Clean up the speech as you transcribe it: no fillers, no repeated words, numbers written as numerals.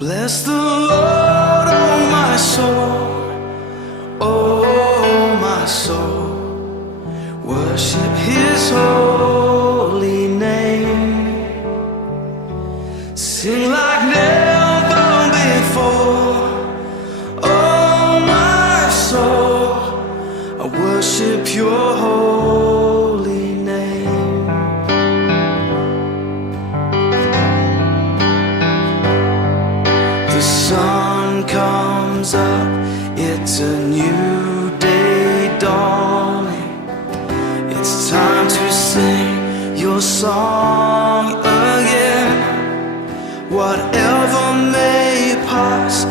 Bless the Lord, oh my soul, oh my soul. Worship His holy name. Sing like never before, oh my soul. I worship Your holy name. The sun comes up, it's a new day dawning. It's time to sing Your song again. Whatever may pass,